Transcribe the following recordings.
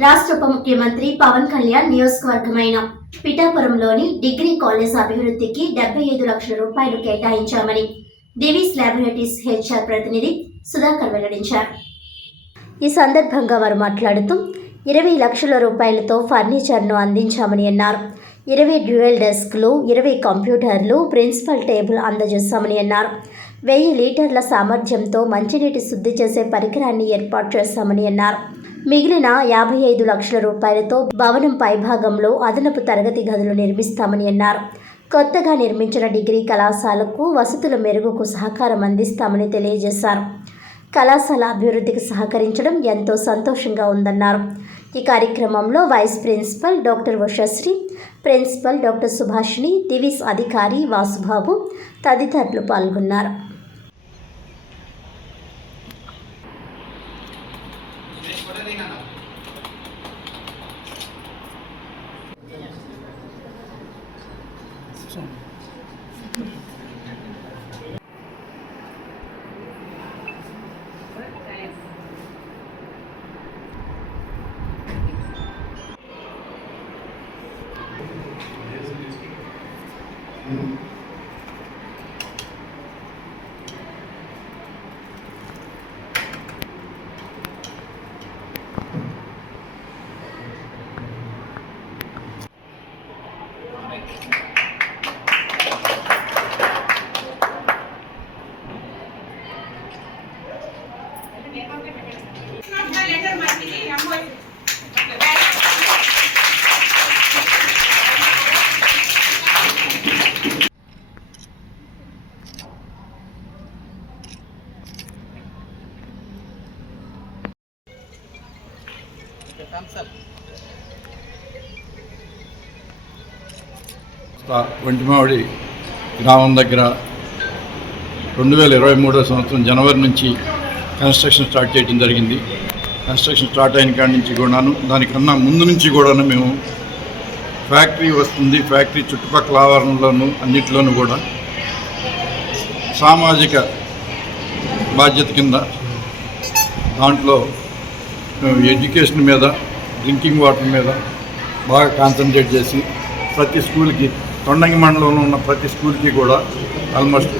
రాష్ట్ర ఉప ముఖ్యమంత్రి పవన్ కళ్యాణ్ నియోజకవర్గమైన పిఠాపురంలోని డిగ్రీ కాలేజ్ అభివృద్ధికి 75 లక్షల రూపాయలు కేటాయించామని డివిస్ ల్యాబొరేటరీస్ హెచ్ఆర్ ప్రతినిధి సుధాకర్ వెల్లడించారు. ఈ సందర్భంగా వారు మాట్లాడుతూ 20 లక్షల రూపాయలతో ఫర్నిచర్ను అందించామని అన్నారు. 20 డ్యూయల్ డెస్క్లు, 20 కంప్యూటర్లు, ప్రిన్సిపల్ టేబుల్ అందజేశామని అన్నారు. 1000 లీటర్ల సామర్థ్యంతో మంచినీటి శుద్ధి చేసే పరికరాన్ని ఏర్పాటు చేశామని అన్నారు. మిగిలిన 55 లక్షల రూపాయలతో భవనం పైభాగంలో అదనపు తరగతి గదులు నిర్మిస్తామని అన్నారు. కొత్తగా నిర్మించిన డిగ్రీ కళాశాలకు వసతుల మెరుగుకు సహకారం అందిస్తామని తెలియజేశారు. కళాశాల అభివృద్ధికి సహకరించడం ఎంతో సంతోషంగా ఉందన్నారు. ఈ కార్యక్రమంలో vice principal doctor Ushasri, principal doctor Subhashini, డివిస్ అధికారి వాసుబాబు తదితరులు పాల్గొన్నారు. వంటిమావిడి గ్రామం దగ్గర 2023 సంవత్సరం జనవరి నుంచి కన్స్ట్రక్షన్ స్టార్ట్ చేయడం జరిగింది. కన్స్ట్రక్షన్ స్టార్ట్ అయిన కాడి నుంచి కూడాను, దానికన్నా ముందు నుంచి కూడాను మేము ఫ్యాక్టరీ వస్తుంది, ఫ్యాక్టరీ చుట్టుపక్కల ఆవరణలోనూ అన్నింటిలోనూ కూడా సామాజిక బాధ్యత కింద దాంట్లో ఎడ్యుకేషన్ మీద, డ్రింకింగ్ వాటర్ మీద బాగా కాన్సన్ట్రేట్ చేసి ప్రతి స్కూల్కి, తొండంగి మండలంలో ఉన్న ప్రతి స్కూల్కి కూడా ఆల్మోస్ట్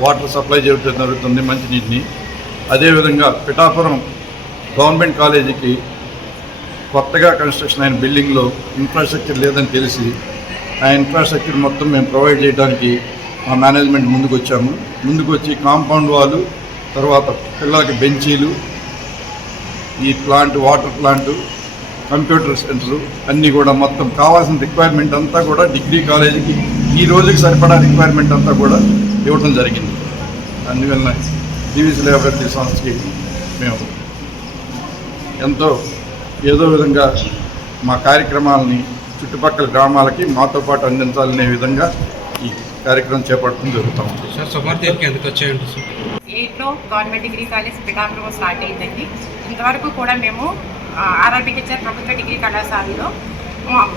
వాటర్ సప్లై చేయడం జరుగుతుంది, మంచినీటిని. అదేవిధంగా పిఠాపురం గవర్నమెంట్ కాలేజీకి కొత్తగా కన్స్ట్రక్షన్ అయిన బిల్డింగ్లో ఇన్ఫ్రాస్ట్రక్చర్ లేదని తెలిసి ఆ ఇన్ఫ్రాస్ట్రక్చర్ మొత్తం మేము ప్రొవైడ్ చేయడానికి మా మేనేజ్మెంట్ ముందుకు వచ్చి కాంపౌండ్ వాళ్ళు, తర్వాత పిల్లలకి బెంచీలు, ఈ plant, water plant, computer centre అన్నీ కూడా మొత్తం కావాల్సిన రిక్వైర్మెంట్ అంతా కూడా డిగ్రీ కాలేజీకి ఈ రోజుకి సరిపడా రిక్వైర్మెంట్ అంతా కూడా ఇవ్వడం జరిగింది. అందువల్ల డివిస్ ల్యాబొరేటరీ సంస్థకి మేము ఎంతో ఏదో విధంగా మా కార్యక్రమాలని చుట్టుపక్కల గ్రామాలకి మాతో పాటు అందించాలనే విధంగా ఈ కార్యక్రమం చేపట్టడం జరుగుతుంది. సార్ శుభార్తీకి ఎందుకు వచ్చాయండి సార్? 8లో government degree college Pithapuram start అయిందండి. ఇంతవరకు కూడా మేము ఆర్ఆర్బిహెచ్ఆర్ ప్రభుత్వ డిగ్రీ కళాశాలలో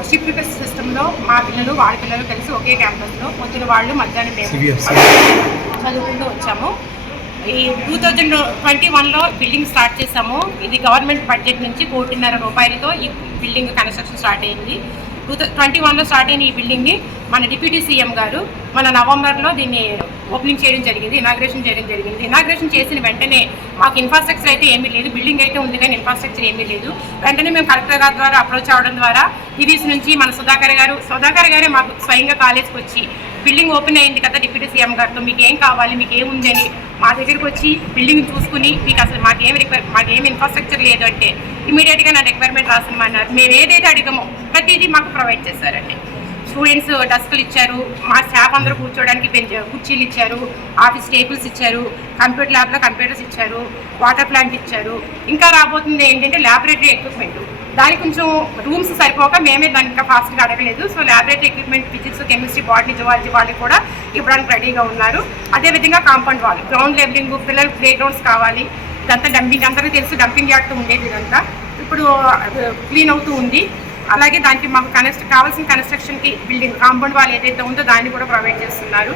షిఫ్ట్ సిస్టంలో మా పిల్లలు, వాళ్ళ పిల్లలు కలిసి ఒకే క్యాంపస్లో పొద్దున వాళ్ళు మధ్యాహ్నం మేము చదువుకుంటూ వచ్చాము. ఈ 2021లో బిల్డింగ్ స్టార్ట్ చేసాము. ఇది గవర్నమెంట్ బడ్జెట్ నుంచి 1.5 కోటి రూపాయలతో ఈ బిల్డింగ్ కన్స్ట్రక్షన్ స్టార్ట్ అయింది. 2021లో స్టార్ట్ అయిన ఈ బిల్డింగ్ని మన డిప్యూటీ సీఎం గారు మన నవంబర్లో దీన్ని ఓపెనింగ్ చేయడం జరిగింది, ఇనాగ్రేషన్ చేయడం జరిగింది. ఇనాగ్రేషన్ చేసిన వెంటనే మాకు ఇన్ఫ్రాస్ట్రక్చర్ అయితే ఏమీ లేదు, బిల్డింగ్ అయితే ఉంది కానీ ఇన్ఫ్రాస్ట్రక్చర్ ఏమీ లేదు. వెంటనే మేము కలెక్టర్ గారి ద్వారా అప్రోచ్ అవ్వడం ద్వారా డివిస్ నుంచి మన సుధాకర్ గారే మాకు స్వయంగా కాలేజ్కి వచ్చి బిల్డింగ్ ఓపెన్ అయింది కదా డిప్యూటీ సీఎం గారితో, మీకు ఏం కావాలి, మీకు ఏముంది అని మా దగ్గరికి వచ్చి బిల్డింగ్ చూసుకుని మీకు అసలు మాకేం ఇన్ఫ్రాస్ట్రక్చర్ లేదు అంటే ఇమీడియట్గా నా రిక్వైర్మెంట్ రాసిమన్నారు. మేము ఏదైతే అడిగామో ప్రతిదీ మాకు ప్రొవైడ్ చేశారండి. స్టూడెంట్స్ డస్క్లు ఇచ్చారు, మా స్టాఫ్ అందరూ కూర్చోవడానికి కుర్చీలు ఇచ్చారు, ఆఫీస్ టేబుల్స్ ఇచ్చారు, కంప్యూటర్ ల్యాబ్లో కంప్యూటర్స్ ఇచ్చారు, వాటర్ ప్లాంట్ ఇచ్చారు. ఇంకా రాబోతుంది ఏంటంటే ల్యాబొరేటరీ ఎక్విప్మెంట్. దానికి కొంచెం రూమ్స్ సరిపోక మేమే దానికి ఇంకా ఫాస్ట్గా అడగలేదు. So laboratory equipment physics, chemistry, botany, zoology వాళ్ళు కూడా ఇవ్వడానికి రెడీగా ఉన్నారు. అదేవిధంగా కాంపౌండ్ వాల్, గ్రౌండ్ లెవెలింగ్, పిల్లలు ప్లే గ్రౌండ్స్ కావాలి. ఇదంతా డంపింగ్, అందరికీ తెలుసు డంపింగ్ యార్డ్ ఉండేది, ఇదంతా ఇప్పుడు క్లీన్ అవుతూ ఉంది. అలాగే దానికి మాకు కావాల్సిన కన్స్ట్రక్షన్కి బిల్డింగ్ కాంపౌండ్ వాల్ ఏదైతే ఉందో దాన్ని కూడా ప్రొవైడ్ చేస్తున్నారు.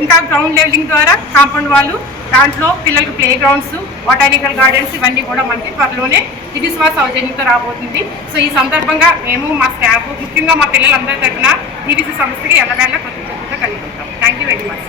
ఇంకా గ్రౌండ్ లెవెలింగ్ ద్వారా కాంపౌండ్ వాళ్ళు, దాంట్లో పిల్లలకు ప్లే గ్రౌండ్స్, బొటానికల్ గార్డెన్స్ ఇవన్నీ కూడా మనకి త్వరలోనే దివిశ్వాస సౌజన్యంతో రాబోతుంది. సో ఈ సందర్భంగా మేము మా స్టాఫ్ ముఖ్యంగా మా పిల్లలందరి తరఫున DVC సంస్థకి ఎల్లవేళ కృతజ్ఞత కలిగి ఉంటాం. Thank you very much.